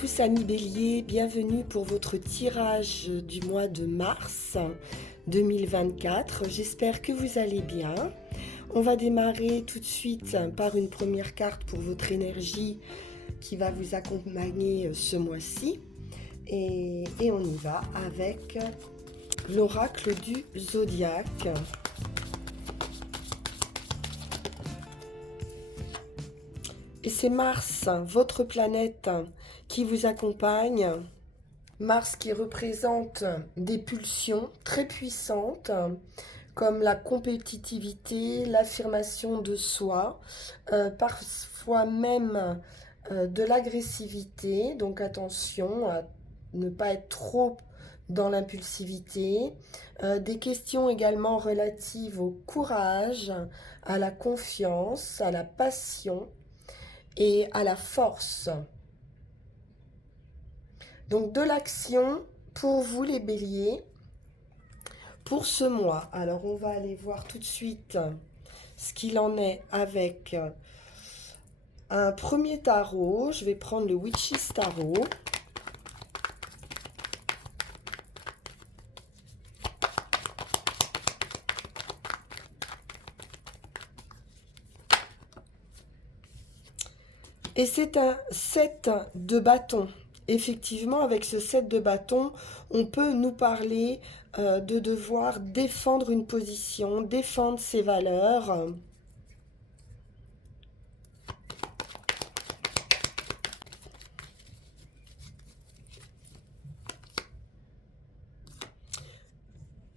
tous amis Bélier, bienvenue pour votre tirage du mois de mars 2024. J'espère que vous allez bien. On va démarrer tout de suite par une première carte pour votre énergie qui va vous accompagner ce mois-ci. Et on y va avec l'oracle du zodiaque. Et c'est Mars, votre planète, qui vous accompagne. Mars qui représente des pulsions très puissantes, comme la compétitivité, l'affirmation de soi, parfois même de l'agressivité. Donc attention à ne pas être trop dans l'impulsivité. Des questions également relatives au courage, à la confiance, à la passion et à la force. Donc de l'action pour vous les béliers pour ce mois. Alors on va aller voir tout de suite ce qu'il en est avec un premier tarot. Je vais prendre le Witch's Tarot. Et c'est un 7 de bâton. Effectivement, avec ce 7 de bâton, on peut nous parler de devoir défendre une position, défendre ses valeurs.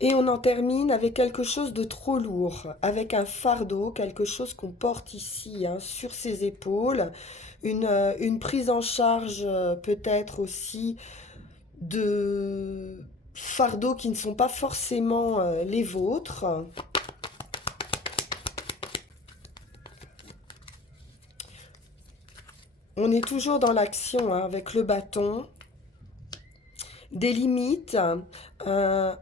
Et on en termine avec quelque chose de trop lourd, avec un fardeau, quelque chose qu'on porte ici sur ses épaules, une prise en charge peut-être aussi de fardeaux qui ne sont pas forcément les vôtres. On est toujours dans l'action avec le bâton, des limites, un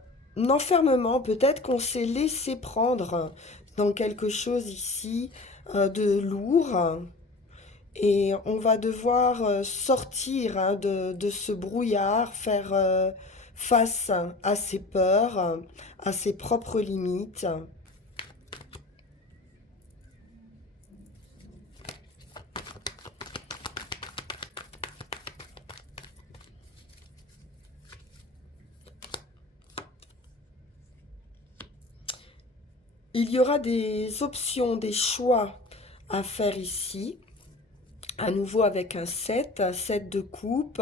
enfermement, peut-être qu'on s'est laissé prendre dans quelque chose ici de lourd. Et on va devoir sortir de ce brouillard, faire face à ses peurs, à ses propres limites. Il y aura des options, des choix à faire ici. À nouveau avec un 7 de coupe.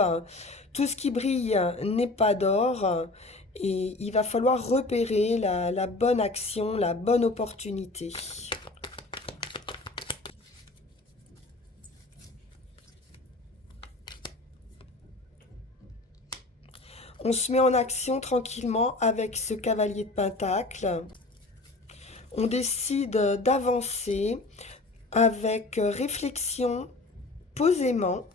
Tout ce qui brille n'est pas d'or. Et il va falloir repérer la bonne action, la bonne opportunité. On se met en action tranquillement avec ce cavalier de pentacle. On décide d'avancer avec réflexion, posément.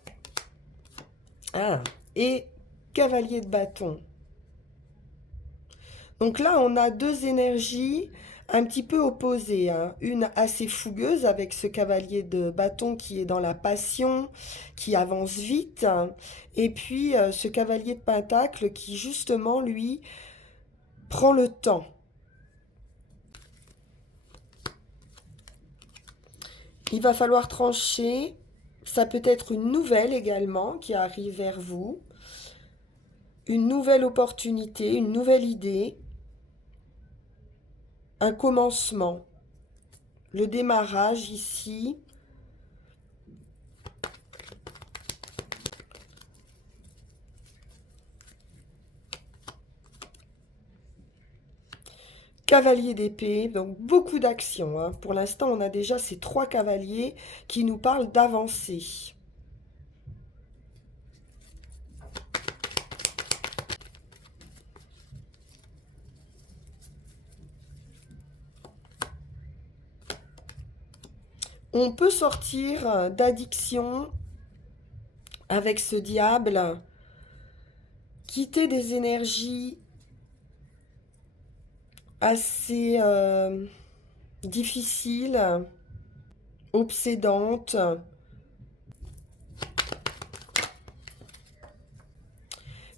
Et cavalier de bâton. Donc là, on a deux énergies un petit peu opposées. Une assez fougueuse avec ce cavalier de bâton qui est dans la passion, qui avance vite. Et puis ce cavalier de pentacle qui justement, lui, prend le temps. Il va falloir trancher. Ça peut être une nouvelle également qui arrive vers vous. Une nouvelle opportunité, une nouvelle idée. Un commencement. Le démarrage ici. Cavalier d'épée, donc beaucoup d'actions. Pour l'instant, on a déjà ces trois cavaliers qui nous parlent d'avancer. On peut sortir d'addiction avec ce diable, quitter des énergies assez difficiles, obsédantes.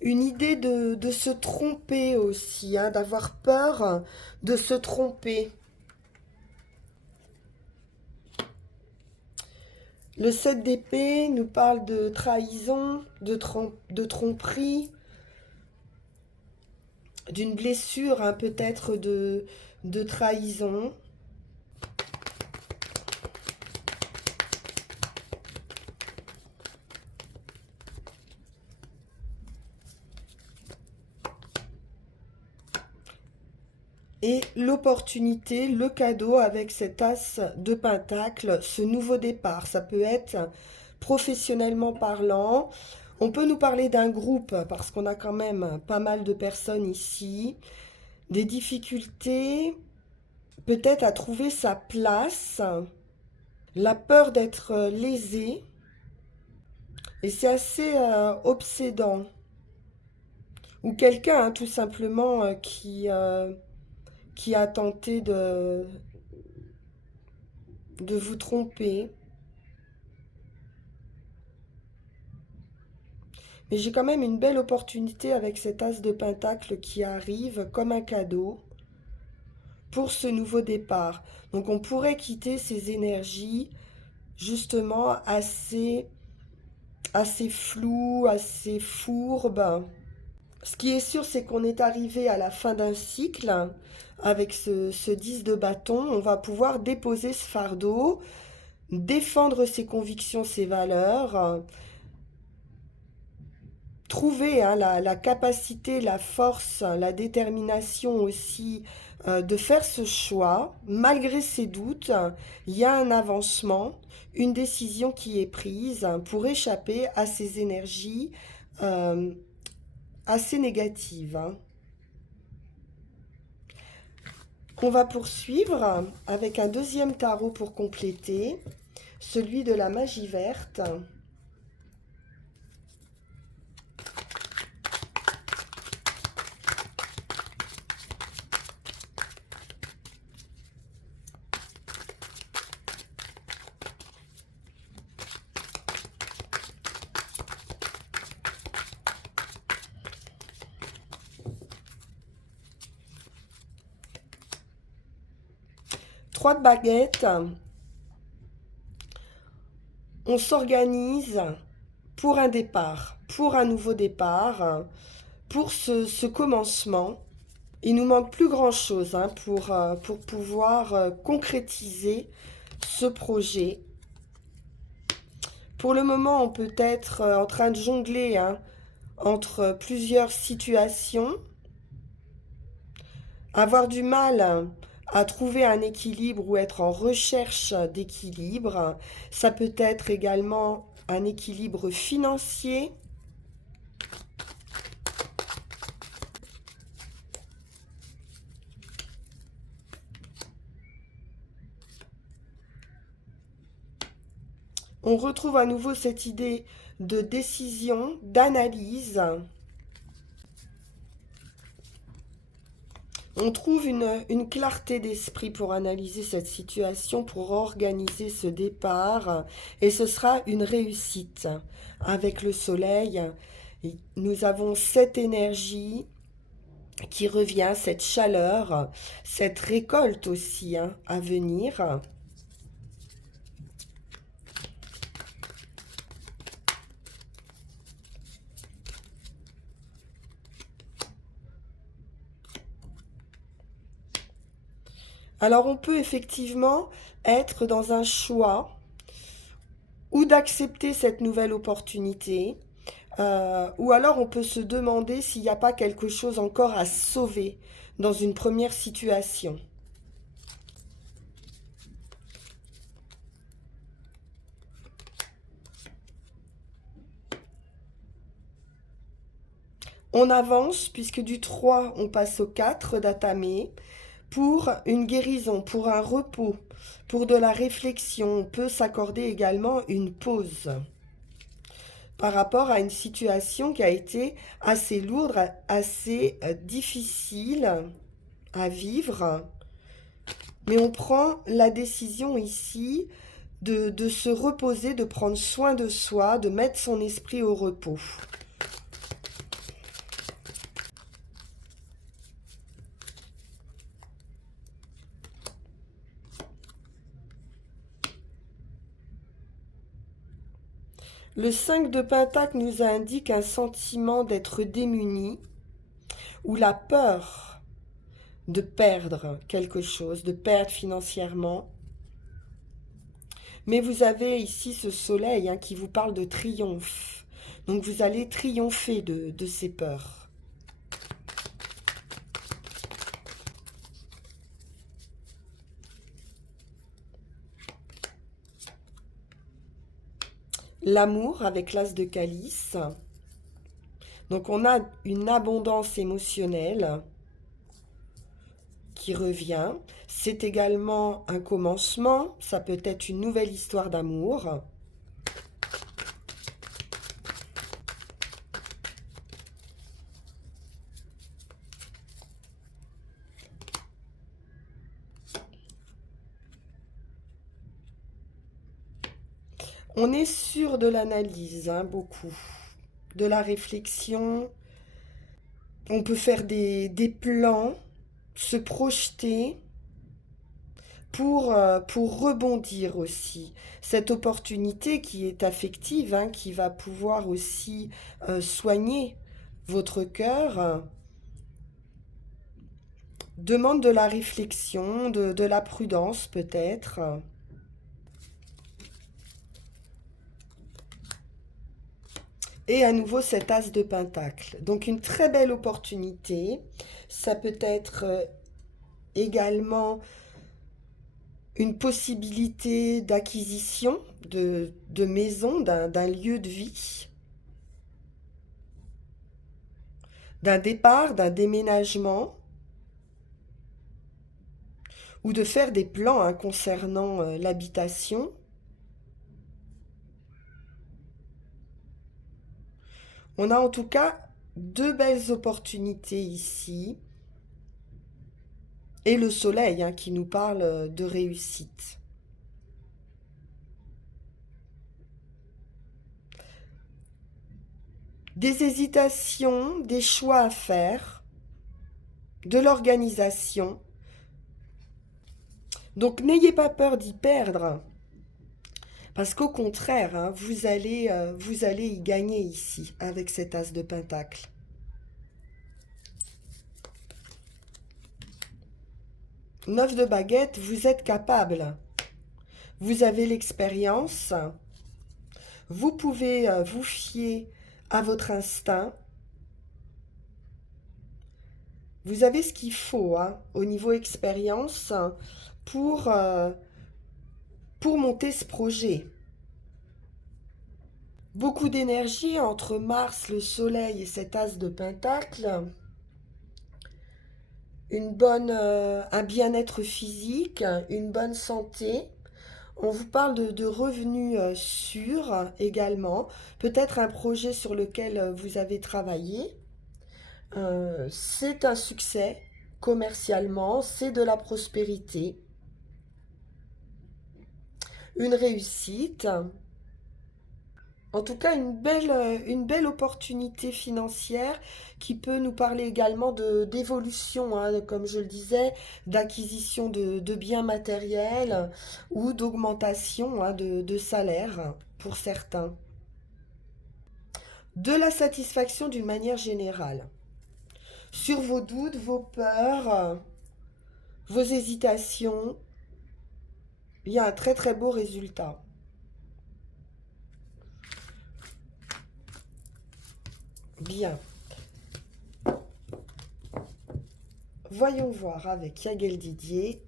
une idée de se tromper aussi, hein, d'avoir peur de se tromper. Le 7 d'épée nous parle de trahison, de tromperie, d'une blessure, hein, peut-être de trahison. Et l'opportunité, le cadeau avec cet as de pentacle, ce nouveau départ. Ça peut être professionnellement parlant. On peut nous parler d'un groupe parce qu'on a quand même pas mal de personnes ici. Des difficultés peut-être à trouver sa place. La peur d'être lésé. Et c'est assez obsédant. Ou quelqu'un, hein, tout simplement, qui a tenté de vous tromper. Mais j'ai quand même une belle opportunité avec cet as de pentacle qui arrive comme un cadeau pour ce nouveau départ. Donc on pourrait quitter ces énergies justement assez floues, assez fourbes. Ce qui est sûr, c'est qu'on est arrivé à la fin d'un cycle avec ce 10 de bâton. On va pouvoir déposer ce fardeau, défendre ses convictions, ses valeurs, trouver, hein, la capacité, la force, la détermination aussi de faire ce choix. Malgré ses doutes, il y a un avancement, une décision qui est prise pour échapper à ces énergies euh, assez négatives, hein. On va poursuivre avec un deuxième tarot pour compléter, celui de la magie verte. Trois de baguettes. On s'organise pour un départ, pour un nouveau départ, pour ce commencement. Il nous manque plus grand-chose, hein, pour pouvoir concrétiser ce projet. Pour le moment, on peut être en train de jongler, hein, entre plusieurs situations, avoir du mal à trouver un équilibre ou être en recherche d'équilibre. Ça peut être également un équilibre financier. On retrouve à nouveau cette idée de décision, d'analyse. On trouve une clarté d'esprit pour analyser cette situation, pour organiser ce départ, et ce sera une réussite. Avec le soleil, nous avons cette énergie qui revient, cette chaleur, cette récolte aussi, hein, à venir. Alors on peut effectivement être dans un choix ou d'accepter cette nouvelle opportunité, ou alors on peut se demander s'il n'y a pas quelque chose encore à sauver dans une première situation. On avance puisque du 3 on passe au 4 d'Atame pour une guérison, pour un repos, pour de la réflexion. On peut s'accorder également une pause par rapport à une situation qui a été assez lourde, assez difficile à vivre. Mais on prend la décision ici de se reposer, de prendre soin de soi, de mettre son esprit au repos. Le 5 de Pentacle nous indique un sentiment d'être démuni ou la peur de perdre quelque chose, de perdre financièrement. Mais vous avez ici ce soleil qui vous parle de triomphe. Donc vous allez triompher de ces peurs. L'amour avec l'as de calice. Donc on a une abondance émotionnelle qui revient. C'est également un commencement, ça peut être une nouvelle histoire d'amour. On est sûr de l'analyse, beaucoup. De la réflexion. On peut faire des plans, se projeter pour rebondir aussi. Cette opportunité qui est affective, qui va pouvoir aussi soigner votre cœur, demande de la réflexion, de la prudence peut-être. Et à nouveau cet as de pentacle. Donc une très belle opportunité. Ça peut être également une possibilité d'acquisition de maison, d'un lieu de vie, d'un départ, d'un déménagement, ou de faire des plans concernant l'habitation. On a en tout cas deux belles opportunités ici. Et le soleil qui nous parle de réussite. Des hésitations, des choix à faire, de l'organisation. Donc n'ayez pas peur d'y perdre. Parce qu'au contraire, vous allez y gagner ici avec cet as de pentacle. Neuf de baguette, vous êtes capable. Vous avez l'expérience. Vous pouvez vous fier à votre instinct. Vous avez ce qu'il faut au niveau expérience pour monter ce projet. Beaucoup d'énergie entre Mars, le Soleil et cet as de Pentacle. Un bien-être physique, une bonne santé. On vous parle de revenus sûrs également. Peut-être un projet sur lequel vous avez travaillé. C'est un succès commercialement, c'est de la prospérité. Une réussite. En tout cas, une belle opportunité financière qui peut nous parler également d'évolution, comme je le disais, d'acquisition de biens matériels ou d'augmentation de salaire pour certains. De la satisfaction d'une manière générale. Sur vos doutes, vos peurs, vos hésitations, il y a un très très beau résultat. Bien. Voyons voir avec Yagel Didier.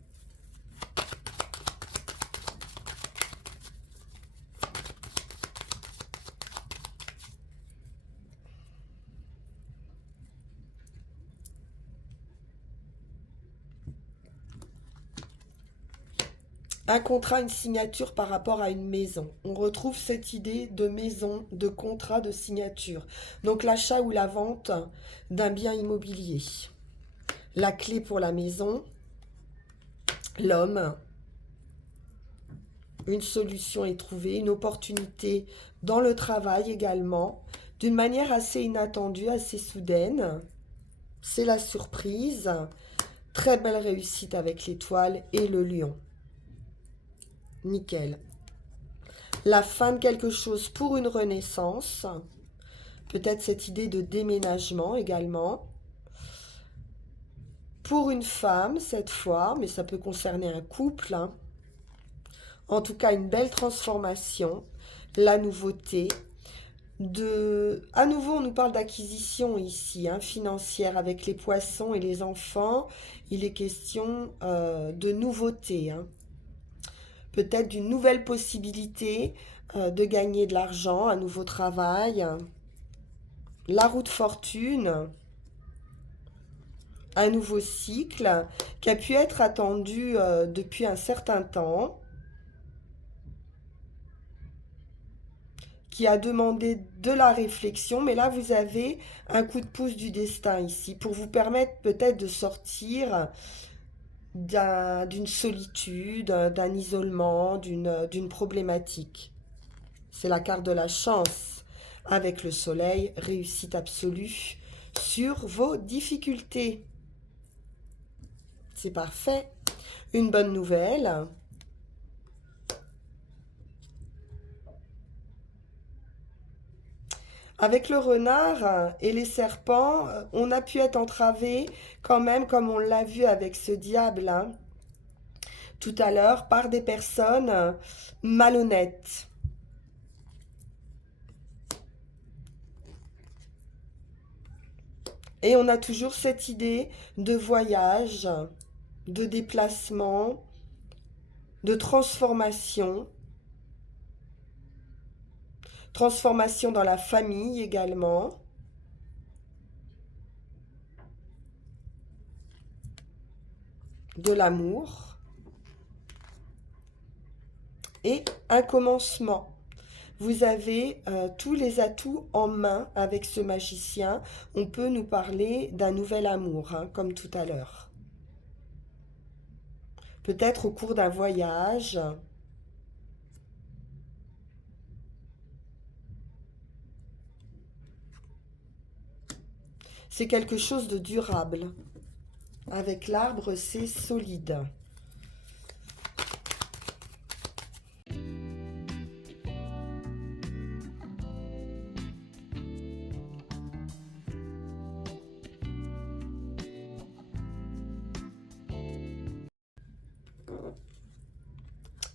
Un contrat, une signature par rapport à une maison. On retrouve cette idée de maison, de contrat, de signature. Donc l'achat ou la vente d'un bien immobilier. La clé pour la maison, l'homme, une solution est trouvée, une opportunité dans le travail également, d'une manière assez inattendue, assez soudaine. C'est la surprise. Très belle réussite avec l'étoile et le lion. Nickel. La fin de quelque chose pour une renaissance. Peut-être cette idée de déménagement également. Pour une femme, cette fois, mais ça peut concerner un couple, hein. En tout cas, une belle transformation, la nouveauté. À nouveau, on nous parle d'acquisition ici, hein, financière, avec les poissons et les enfants. Il est question de nouveauté, hein. Peut-être d'une nouvelle possibilité de gagner de l'argent, un nouveau travail. La roue de fortune, un nouveau cycle qui a pu être attendu depuis un certain temps, qui a demandé de la réflexion, mais là vous avez un coup de pouce du destin ici pour vous permettre peut-être de sortir d'une solitude, d'un isolement, d'une problématique. C'est la carte de la chance avec le soleil, réussite absolue sur vos difficultés. C'est parfait. Une bonne nouvelle. Avec le renard et les serpents, on a pu être entravé quand même, comme on l'a vu avec ce diable, hein, tout à l'heure, par des personnes malhonnêtes. Et on a toujours cette idée de voyage, de déplacement, de transformation. Transformation dans la famille également. De l'amour. Et un commencement. Vous avez tous les atouts en main avec ce magicien. On peut nous parler d'un nouvel amour, hein, comme tout à l'heure. Peut-être au cours d'un voyage. C'est quelque chose de durable. Avec l'arbre, c'est solide.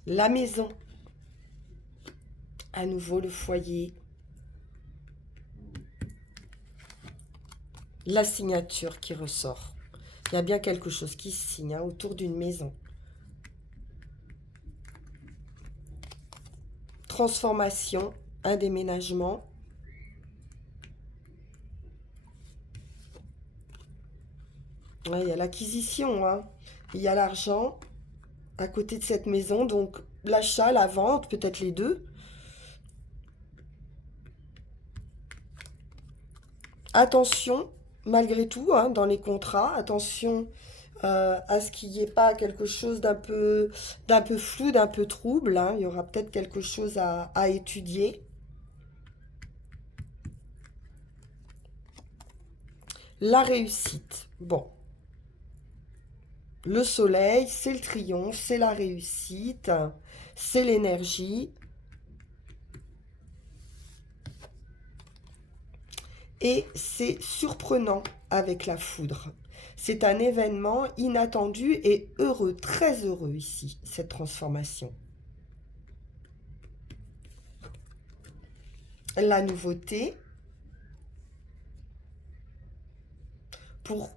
La maison. À nouveau, le foyer. La signature qui ressort. Il y a bien quelque chose qui se signe, hein, autour d'une maison. Transformation, un déménagement. Ouais, il y a l'acquisition, hein. Il y a l'argent à côté de cette maison, donc l'achat, la vente, peut-être les deux. Attention, malgré tout, hein, dans les contrats, attention à ce qu'il n'y ait pas quelque chose d'un peu flou, d'un peu trouble, hein. Il y aura peut-être quelque chose à étudier. La réussite. Bon. Le soleil, c'est le triomphe, c'est la réussite, c'est l'énergie. Et c'est surprenant avec la foudre. C'est un événement inattendu et heureux, très heureux ici, cette transformation. La nouveauté. Pour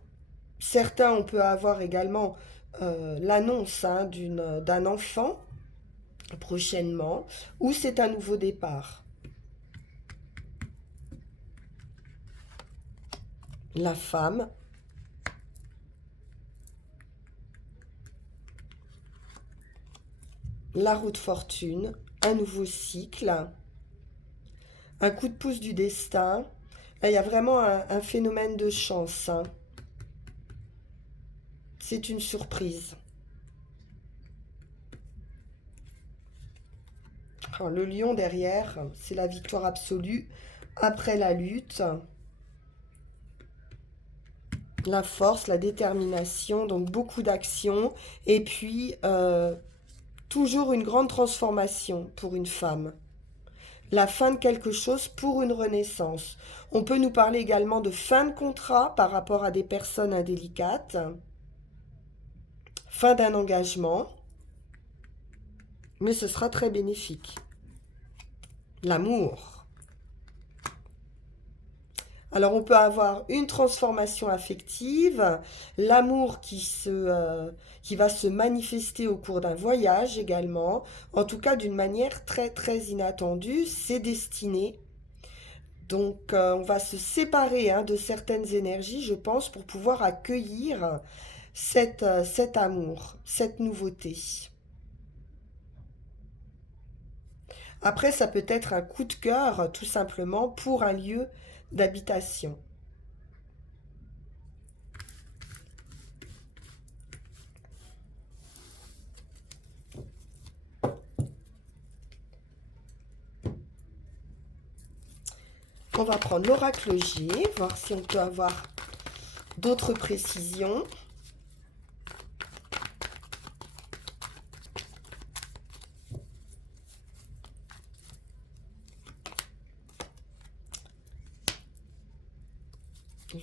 certains, on peut avoir également l'annonce, hein, d'un enfant prochainement, ou c'est un nouveau départ. La femme. La roue de fortune, un nouveau cycle, un coup de pouce du destin. Là, il y a vraiment un phénomène de chance, hein. C'est une surprise. Alors, le lion derrière, c'est la victoire absolue après la lutte. La force, la détermination, donc beaucoup d'action. Et puis, Toujours une grande transformation pour une femme. La fin de quelque chose pour une renaissance. On peut nous parler également de fin de contrat par rapport à des personnes indélicates, fin d'un engagement, mais ce sera très bénéfique. L'amour. Alors on peut avoir une transformation affective, l'amour qui va se manifester au cours d'un voyage également, en tout cas d'une manière très très inattendue, c'est destiné. Donc on va se séparer de certaines énergies, je pense, pour pouvoir accueillir cet amour, cette nouveauté. Après, ça peut être un coup de cœur, tout simplement, pour un lieu d'habitation. On va prendre l'oracle G, voir si on peut avoir d'autres précisions.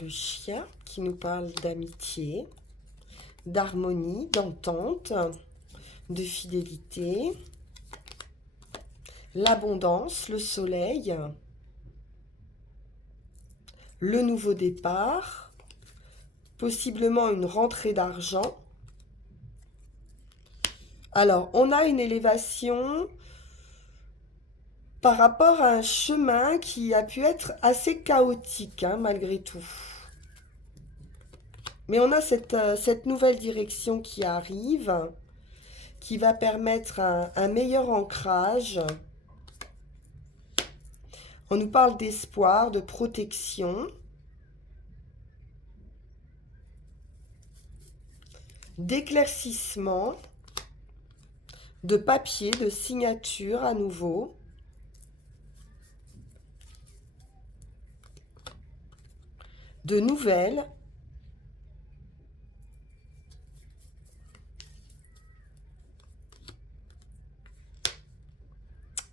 Le chien qui nous parle d'amitié, d'harmonie, d'entente, de fidélité. L'abondance, le soleil, le nouveau départ, possiblement une rentrée d'argent. Alors, on a une élévation par rapport à un chemin qui a pu être assez chaotique, malgré tout. Mais on a cette nouvelle direction qui arrive, qui va permettre un meilleur ancrage. On nous parle d'espoir, de protection, d'éclaircissement, de papier, de signature à nouveau. De nouvelles.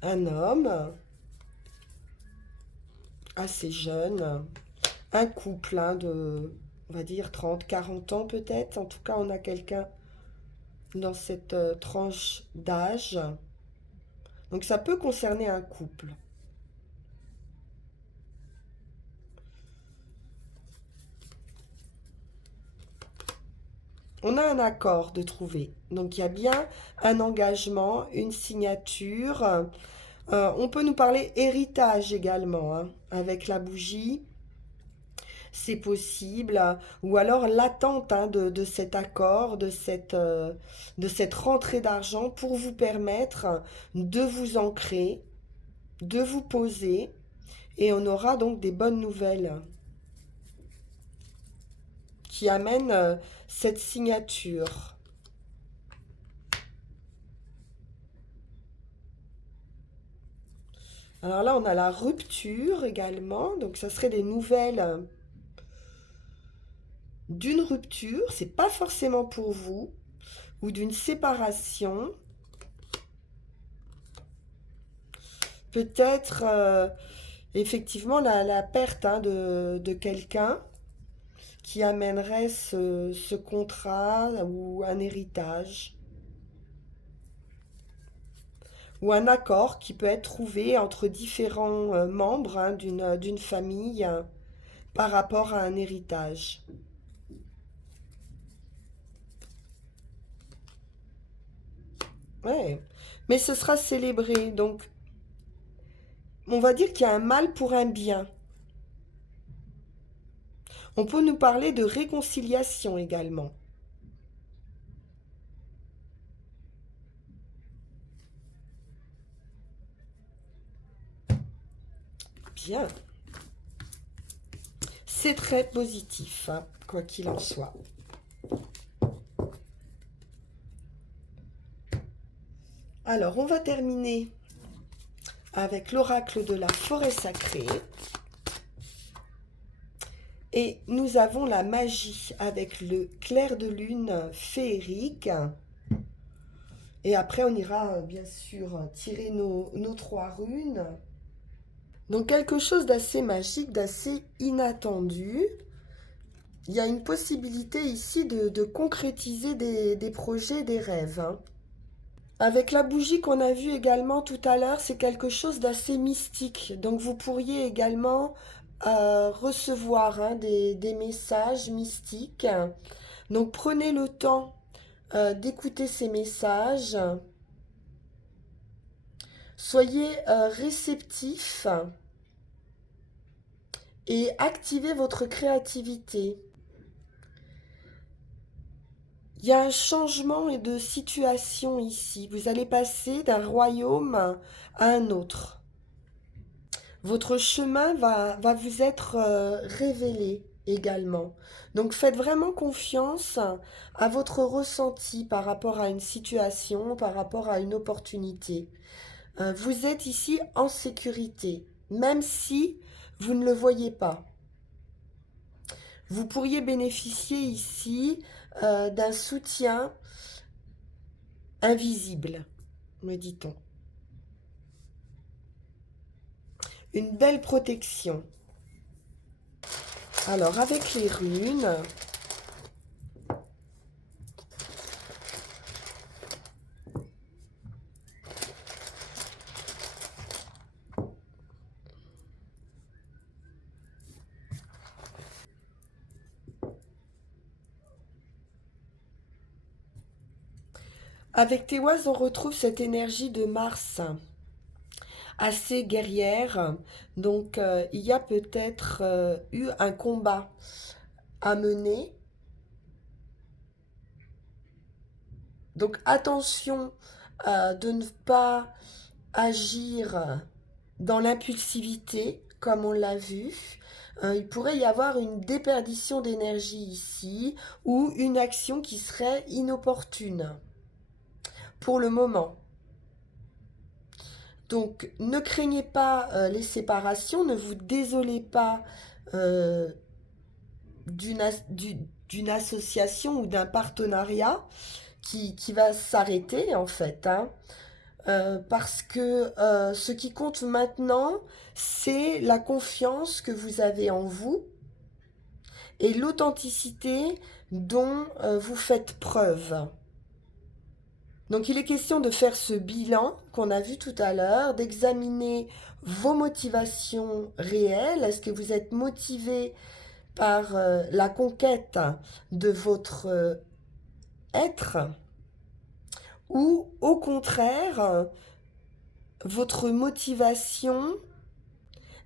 Un homme assez jeune, un couple de, on va dire, 30, 40 ans peut-être. En tout cas, on a quelqu'un dans cette tranche d'âge. Donc ça peut concerner un couple. On a un accord de trouver. Donc il y a bien un engagement, une signature. On peut nous parler héritage également, avec la bougie. C'est possible, ou alors l'attente de cet accord, de cette rentrée d'argent pour vous permettre de vous ancrer, de vous poser, et on aura donc des bonnes nouvelles qui amènent cette signature. Alors là, on a la rupture également, donc ça serait des nouvelles d'une rupture, c'est pas forcément pour vous, ou d'une séparation. Peut-être effectivement la perte de quelqu'un qui amènerait ce contrat ou un héritage. Ou un accord qui peut être trouvé entre différents membres d'une famille par rapport à un héritage. Ouais, mais ce sera célébré, donc on va dire qu'il y a un mal pour un bien. On peut nous parler de réconciliation également. Bien. C'est très positif, quoi qu'il en soit. Alors, on va terminer avec l'oracle de la forêt sacrée. Et nous avons la magie avec le clair de lune féerique Et après, on ira bien sûr tirer nos 3 runes. Donc quelque chose d'assez magique, d'assez inattendu. Il y a une possibilité ici de concrétiser des projets, des rêves, hein. Avec la bougie qu'on a vue également tout à l'heure, c'est quelque chose d'assez mystique. Donc vous pourriez également recevoir, hein, des messages mystiques. Donc prenez le temps d'écouter ces messages. Soyez réceptifs et activez votre créativité. Il y a un changement de situation ici. Vous allez passer d'un royaume à un autre. Votre chemin va vous être révélé également. Donc faites vraiment confiance à votre ressenti par rapport à une situation, par rapport à une opportunité. Vous êtes ici en sécurité, même si vous ne le voyez pas. Vous pourriez bénéficier ici d'un soutien invisible, me dit-on. Une belle protection. Alors, avec les runes, avec Téoise, on retrouve cette énergie de Mars assez guerrière. Donc, il y a peut-être eu un combat à mener. Donc, attention de ne pas agir dans l'impulsivité, comme on l'a vu. Il pourrait y avoir une déperdition d'énergie ici ou une action qui serait inopportune pour le moment. Donc, ne craignez pas les séparations, ne vous désolez pas euh, d'une association ou d'un partenariat qui va s'arrêter en fait, hein. Parce que ce qui compte maintenant, c'est la confiance que vous avez en vous et l'authenticité dont vous faites preuve. Donc il est question de faire ce bilan qu'on a vu tout à l'heure, d'examiner vos motivations réelles. Est-ce que vous êtes motivé par la conquête de votre être ou au contraire, votre motivation,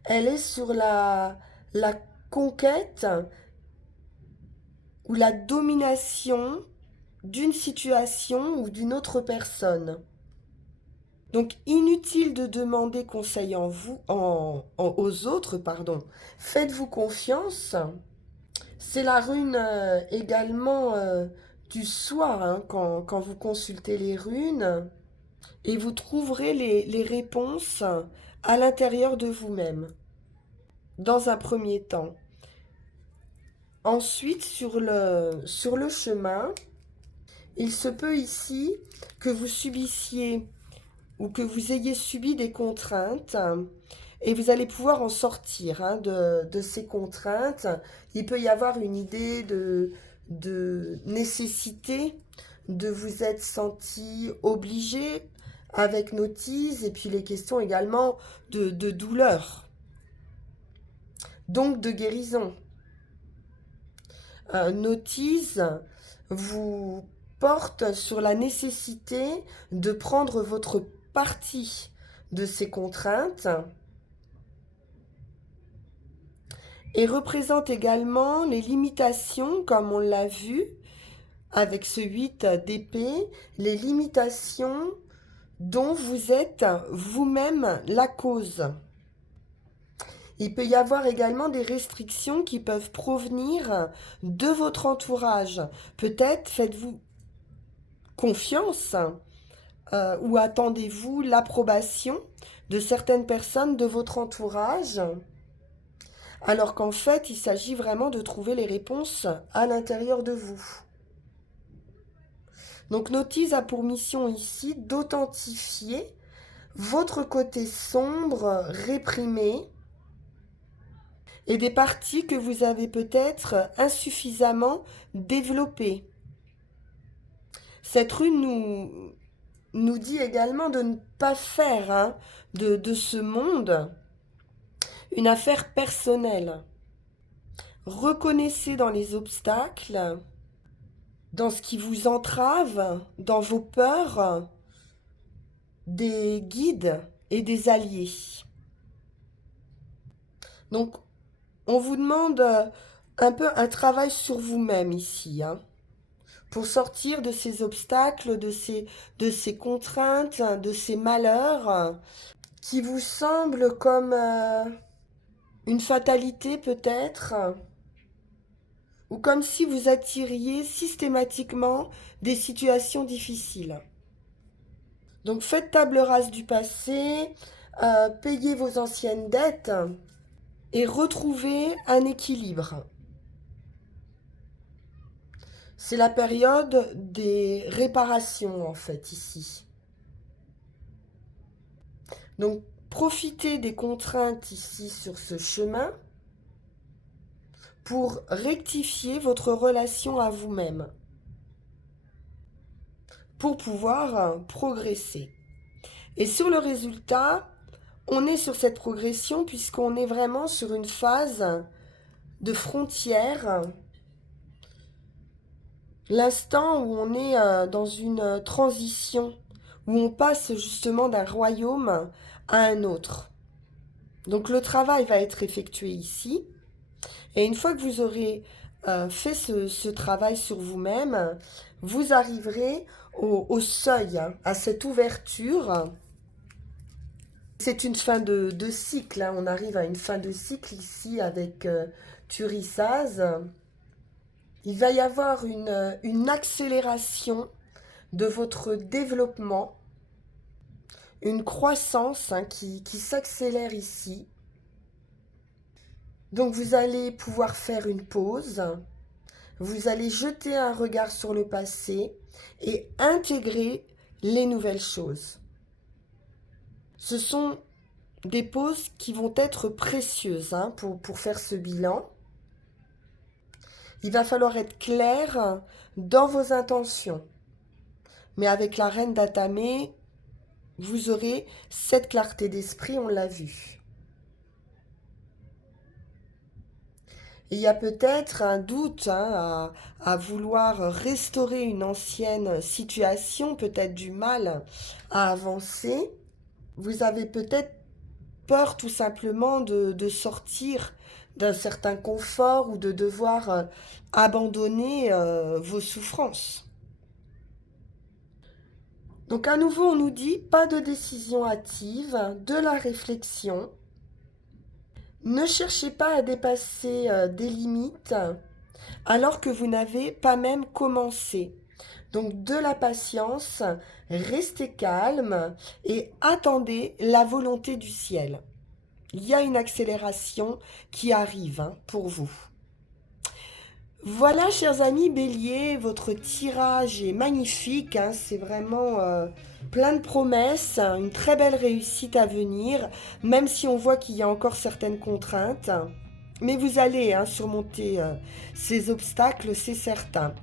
elle est sur la conquête ou la domination d'une situation ou d'une autre personne. Donc inutile de demander conseil aux autres, pardon. Faites-vous confiance. C'est la rune également du soir, hein, quand vous consultez les runes. Et vous trouverez les réponses à l'intérieur de vous-même, dans un premier temps. Ensuite, sur le chemin, il se peut ici que vous subissiez ou que vous ayez subi des contraintes et vous allez pouvoir en sortir, hein, de ces contraintes. Il peut y avoir une idée de nécessité, de vous être senti obligé avec notice et puis les questions également de douleur, donc de guérison. Notice vous porte sur la nécessité de prendre votre parti de ces contraintes et représente également les limitations, comme on l'a vu avec ce 8 d'épée, les limitations dont vous êtes vous-même la cause. Il peut y avoir également des restrictions qui peuvent provenir de votre entourage. Peut-être faites-vous confiance ou attendez-vous l'approbation de certaines personnes de votre entourage, alors qu'en fait, il s'agit vraiment de trouver les réponses à l'intérieur de vous. Donc Notice a pour mission ici d'authentifier votre côté sombre, réprimé, et des parties que vous avez peut-être insuffisamment développées. Cette rune nous dit également de ne pas faire de ce monde une affaire personnelle. Reconnaissez dans les obstacles, dans ce qui vous entrave, dans vos peurs, des guides et des alliés. Donc, on vous demande un peu un travail sur vous-même ici, pour sortir de ces obstacles, de ces contraintes, de ces malheurs qui vous semblent comme une fatalité peut-être, ou comme si vous attiriez systématiquement des situations difficiles. Donc faites table rase du passé, payez vos anciennes dettes et retrouvez un équilibre. C'est la période des réparations en fait ici. Donc profitez des contraintes ici sur ce chemin pour rectifier votre relation à vous-même, pour pouvoir progresser. Et sur le résultat, on est sur cette progression puisqu'on est vraiment sur une phase de frontière, l'instant où on est dans une transition, où on passe justement d'un royaume à un autre. Donc le travail va être effectué ici. Et une fois que vous aurez fait ce travail sur vous-même, vous arriverez au seuil, à cette ouverture. C'est une fin de cycle, on arrive à une fin de cycle ici avec Turissaz. Il va y avoir une accélération de votre développement, une croissance qui s'accélère ici. Donc vous allez pouvoir faire une pause, vous allez jeter un regard sur le passé et intégrer les nouvelles choses. Ce sont des pauses qui vont être précieuses pour faire ce bilan. Il va falloir être clair dans vos intentions. Mais avec la reine d'Atamé, vous aurez cette clarté d'esprit, on l'a vu. Il y a peut-être un doute à vouloir restaurer une ancienne situation, peut-être du mal à avancer. Vous avez peut-être peur tout simplement de sortir d'un certain confort ou de devoir abandonner vos souffrances. Donc à nouveau, on nous dit pas de décision hâtive, de la réflexion. Ne cherchez pas à dépasser des limites alors que vous n'avez pas même commencé. Donc de la patience, restez calme et attendez la volonté du ciel. Il y a une accélération qui arrive pour vous. Voilà, chers amis Bélier, votre tirage est magnifique, c'est vraiment plein de promesses, une très belle réussite à venir, même si on voit qu'il y a encore certaines contraintes. Mais vous allez surmonter ces obstacles, c'est certain.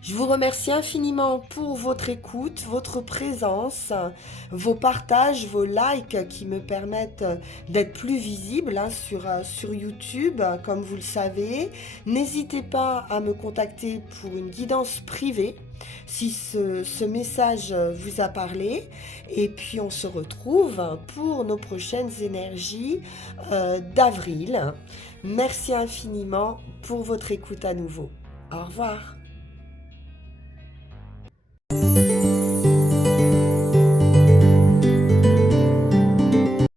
Je vous remercie infiniment pour votre écoute, votre présence, vos partages, vos likes qui me permettent d'être plus visible sur YouTube, comme vous le savez. N'hésitez pas à me contacter pour une guidance privée si ce message vous a parlé. Et puis on se retrouve pour nos prochaines énergies d'avril. Merci infiniment pour votre écoute à nouveau. Au revoir.